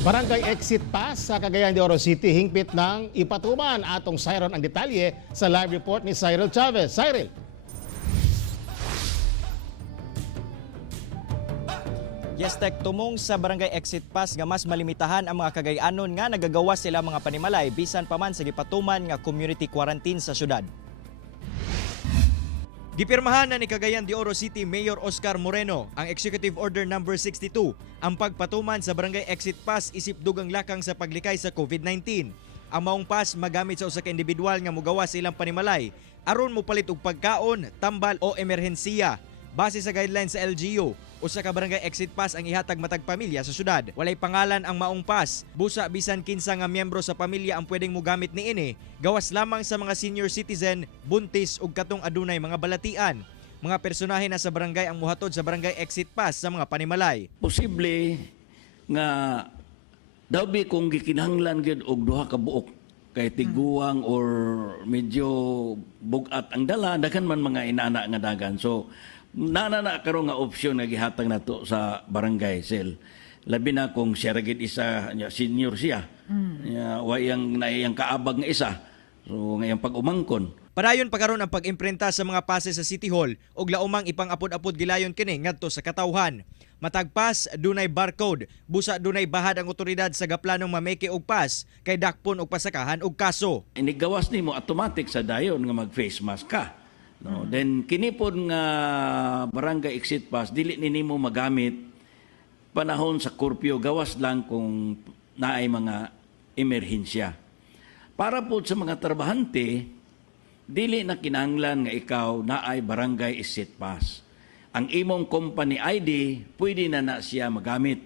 Barangay Exit Pass sa Cagayan de Oro City hingpit ng ipatuman atong Cyril ang detalye sa live report ni Cyril Chavez. Cyril. Yes, Tek, tumong sa Barangay Exit Pass nga mas malimitahan ang mga Cagayanon nga nagagawa sila mga panimalay bisan pa man sa gipatuman nga community quarantine sa syudad. Gipirmahan na ni Cagayan de Oro City Mayor Oscar Moreno ang Executive Order No. 62 ang pagpatuman sa Barangay Exit Pass isip dugang lakang sa paglikay sa COVID-19. Ang maong pass magamit sa usa ka individual nga mogawa silang panimalay aron mopalit og pagkaon, tambal o emerhensiya. Base sa guidelines sa LGU, usa ka barangay exit pass ang ihatag matag pamilya sa syudad. Walay pangalan ang maong pass. Busa bisan kinsa nga miyembro sa pamilya ang pwedeng mogamit niini. Gawas lamang sa mga senior citizen, buntis ug katong adunay mga balatian. Mga personahe na sa barangay ang muhatod sa barangay exit pass sa mga panimalay. Posible nga dabi kung gikinahanglan gyud og duha ka buok kay tiguang or medyo bugat ang dala daghan man mga inana nga dagan. So na karon nga option nga gihatag nato sa barangay cell. Labi na kung siya ra gid isa senior siya. Wayang naiyang kaabag nga isa. So ngayong pag-umangkon. Padayon pagkaron ang pag-imprinta sa mga pase sa City Hall ug laumang ipang-apod-apod gilayon kini ngadto sa katawhan. Matag pass dunay barcode, busa dunay bahad ang otoridad sa gaplanong mameke og pass kay dakpon og pasakahan og kaso. Inigawas nimo automatic sa dayon nga mag-face mask ka. No, then kinipon nga barangay exit pass dili ni nimo magamit panahon sa kurpyo gawas lang kung naay mga emerhensya. Para po sa mga trabahante, dili na kinahanglan nga ikaw naay barangay exit pass. Ang imong company ID pwede na siya magamit.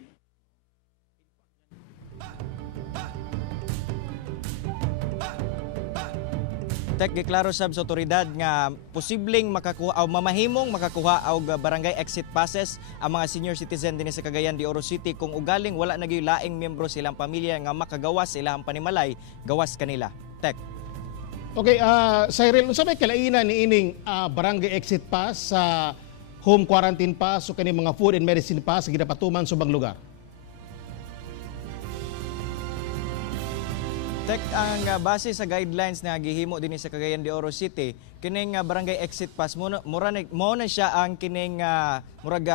Tek, giklaro sab sa otoridad nga posibleng makakuha o mamahimong makakuha og barangay exit passes ang mga senior citizen dinhi sa Cagayan de Oro City kung ugaling wala na gyud laing miyembro silang pamilya nga makagawas sila ang panimalay gawas kanila. Tek. Okay, Cyril, unsa may kalainan ni ining barangay exit pass sa home quarantine pass o kani mga food and medicine pass nga ginapatuman sa ubang lugar? Tek, ang base sa guidelines na gihimo dinhi sa Cagayan de Oro City, kining barangay exit pass mo na siya ang kining murag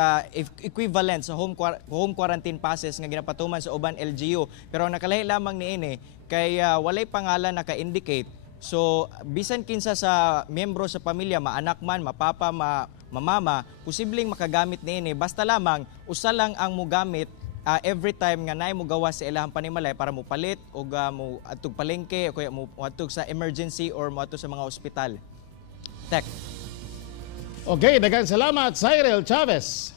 equivalent sa home quarantine passes nga ginapatuman sa uban LGU. Pero nakalahi lamang niini kay walay pangalan naka-indicate. So bisan kinsa sa miyembro sa pamilya, maanak man, mapapa, mamama, posibleng makagamit niini basta lamang usa lang ang mogamit every time nga naay mo gawas sa ilahang panimalay para mo palit o mo atog palengke o kaya mo atog sa emergency or mo atog sa mga ospital. Tek. Okay, daghang salamat Cyril Chavez.